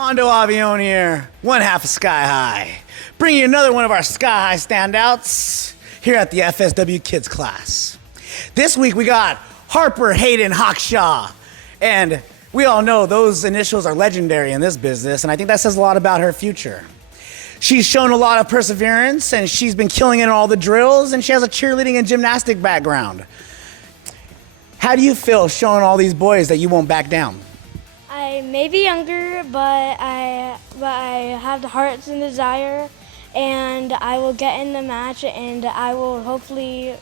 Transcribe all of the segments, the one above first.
Mondo Avion here, one half of Sky High. Bringing you another one of our Sky High standouts here at the FSW Kids class. This week we got Harper Hayden Hawkshaw. And we all know those initials are legendary in this business, and I think that says a lot about her future. She's shown a lot of perseverance, and she's been killing it in all the drills, and she has a cheerleading and gymnastic background. How do you feel showing all these boys that you won't back down? I may be younger, but I have the heart and desire, and I will get in the match, and I will hopefully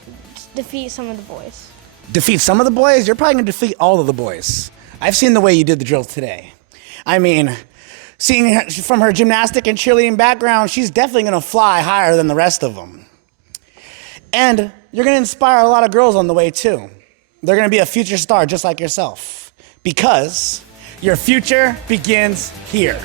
defeat some of the boys. Defeat some of the boys? You're probably gonna defeat all of the boys. I've seen the way you did the drills today. I mean, seeing her, from her gymnastic and cheerleading background, she's definitely gonna fly higher than the rest of them. And you're gonna inspire a lot of girls on the way too. They're gonna be a future star just like yourself, because your future begins here.